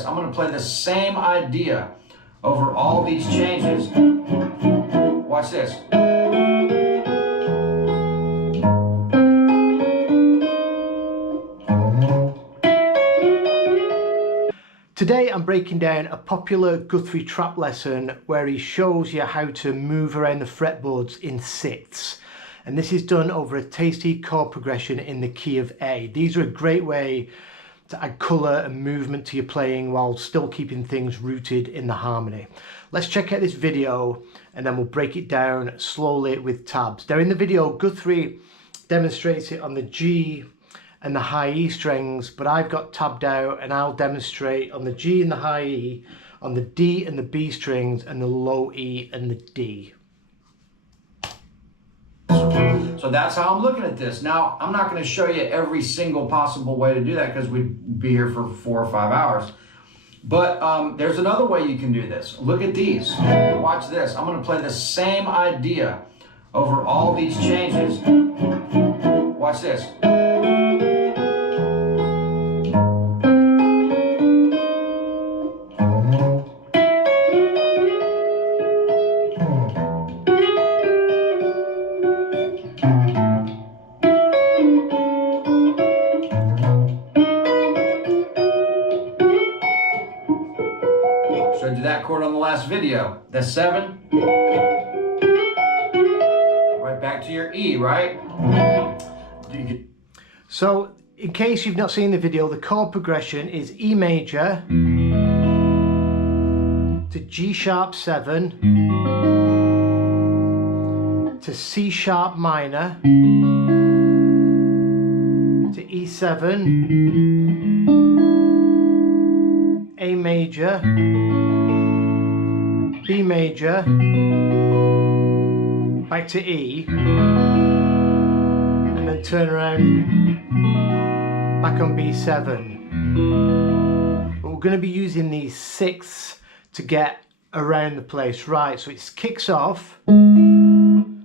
I'm going to play the same idea over all these changes. Watch this. Today I'm breaking down a popular Guthrie Trapp lesson where he shows you how to move around the fretboards in sixths. And this is done over a tasty chord progression in the key of A. These are a great way to add colour and movement to your playing while still keeping things rooted in the harmony. Let's check out this video and then we'll break it down slowly with tabs. Now in the video, Guthrie demonstrates it on the G and the high E strings, but I've got tabbed out and I'll demonstrate on the G and the high E, on the D and the B strings, and the low E and the D. So that's how I'm looking at this. Now, I'm not going to show you every single possible way to do that because we'd be here for 4 or 5 hours. But there's another way you can do this. Look at these. Watch this. I'm going to play the same idea over all these changes. Watch this. Showed you that chord on the last video. The 7. Right back to your E, right? So, in case you've not seen the video, the chord progression is E major to G sharp 7 to C sharp minor to E7, A major, B major, back to E, and then turn around back on B7. But we're going to be using these sixths to get around the place, right? So it kicks off. We're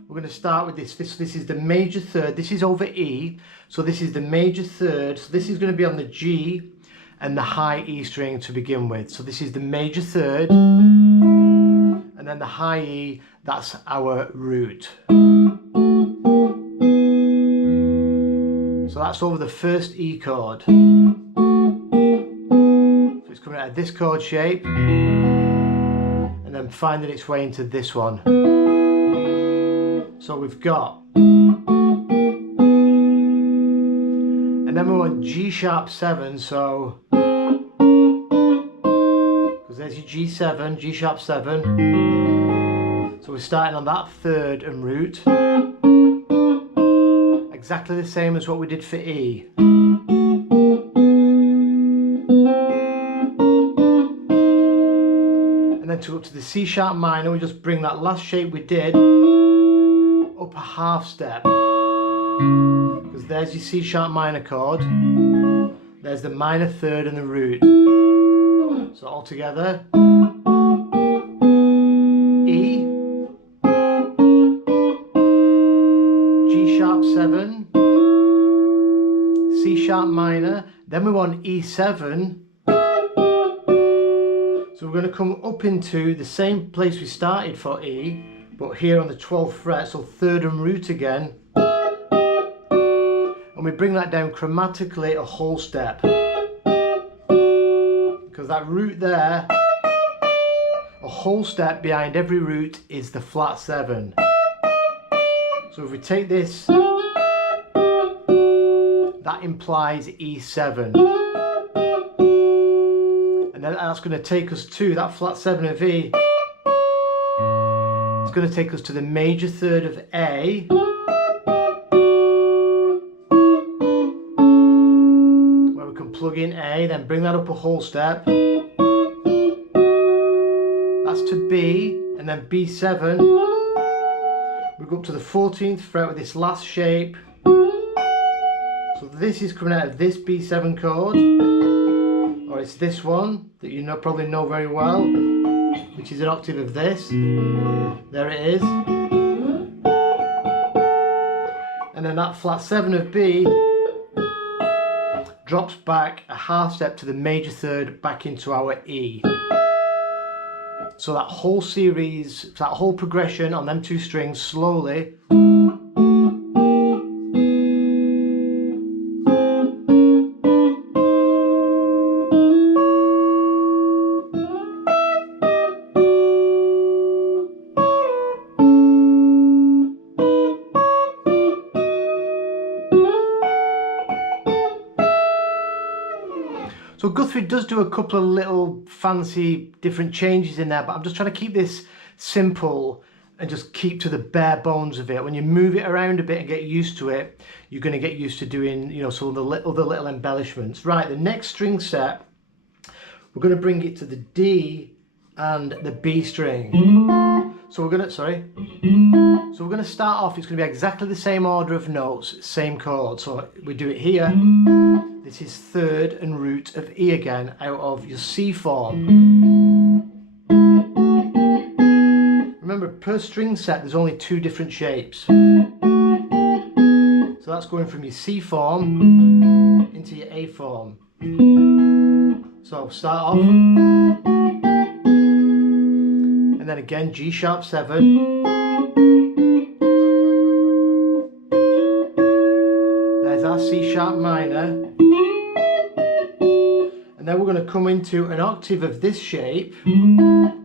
going to start with this. This is the major third. This is over E, so this is the major third. So this is going to be on the G and the high E string to begin with. So this is the major third, and then the high E, that's our root. So that's over the first E chord. So it's coming out of this chord shape, and then finding its way into this one. So we've got, and then we want G sharp 7, so, because there's your G7, G sharp 7. So we're starting on that third and root. Exactly the same as what we did for E. And then to go up to the C sharp minor, we just bring that last shape we did up a half step. Because there's your C sharp minor chord, there's the minor third and the root. So all together, E, G sharp 7, C sharp minor, then we want E7. So we're going to come up into the same place we started for E, but here on the 12th fret, so third and root again. And we bring that down chromatically a whole step. Because that root there, a whole step behind every root is the flat 7. So if we take this, that implies E7. And then that's going to take us to that flat 7 of E. It's going to take us to the major third of A. Where we can plug in A, then bring that up a whole step. That's to B, and then B7. We go up to the 14th fret with this last shape. So this is coming out of this B7 chord, or it's this one that you probably know very well, which is an octave of this. There it is. And then that flat 7 of B drops back a half step to the major third back into our E. So that whole series, that whole progression on them two strings slowly. So Guthrie does do a couple of little fancy different changes in there, but I'm just trying to keep this simple and just keep to the bare bones of it. When you move it around a bit and get used to it, you're going to get used to doing, you know, some of the other little embellishments. Right, the next string set, we're going to bring it to the D and the B string. So we're going to, So we're going to start off, it's going to be exactly the same order of notes, same chord. So we do it here. This is third and root of E again, out of your C form. Remember, per string set, there's only two different shapes. So that's going from your C form into your A form. So start off. And then again, G sharp 7. There's our C sharp minor. And then we're going to come into an octave of this shape,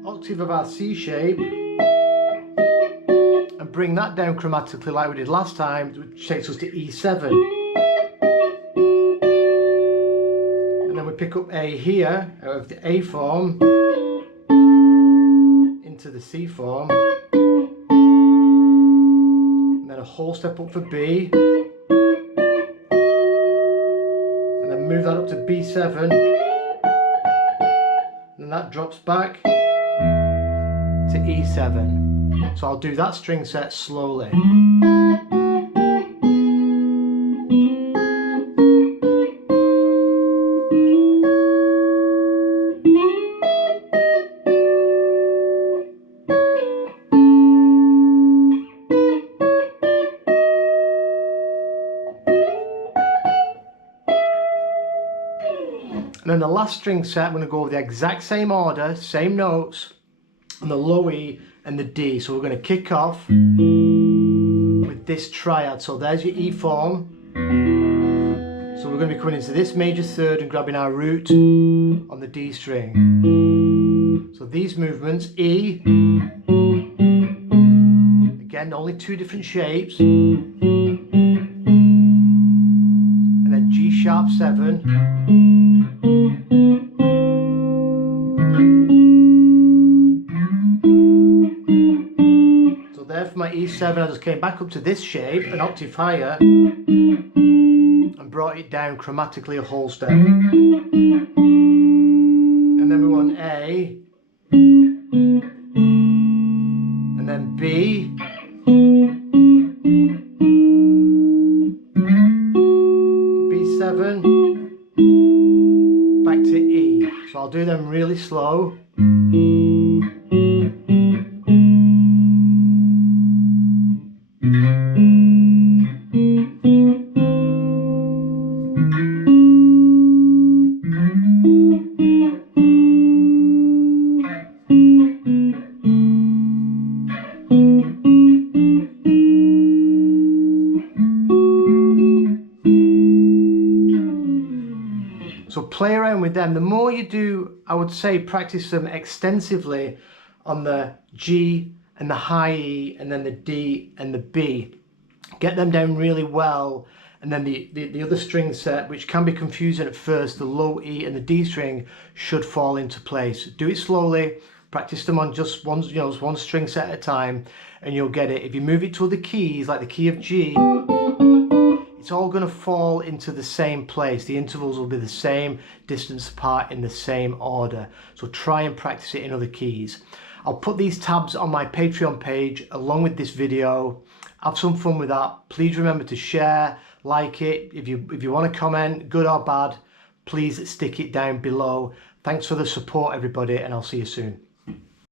octave of our C shape, and bring that down chromatically like we did last time, which takes us to E7. And then we pick up A here, out of the A form, into the C form, and then a whole step up for B, and then move that up to B7. And that drops back to E7. So I'll do that string set slowly. And then the last string set, I'm going to go with the exact same order, same notes, on the low E and the D. So we're going to kick off with this triad. So there's your E form. So we're going to be coming into this major third and grabbing our root on the D string. So these movements, E, again, only two different shapes. And then G sharp 7. For my E7, I just came back up to this shape, an octave higher, and brought it down chromatically a whole step. And then we want A, and then B, B7, back to E. So I'll do them really slow. So play around with them. The more you do, I would say practice them extensively on the G and the high E and then the D and the B. Get them down really well, and then the other string set, which can be confusing at first, the low E and the D string, should fall into place. Do it slowly, practice them on just one, one string set at a time, and you'll get it. If you move it to other keys, like the key of G, it's all going to fall into the same place. The intervals will be the same distance apart in the same order. So try and practice it in other keys. I'll put these tabs on my Patreon page along with this video. Have some fun with that. Please remember to share, like it. If you want to comment, good or bad, please stick it down below. Thanks for the support, everybody, and I'll see you soon.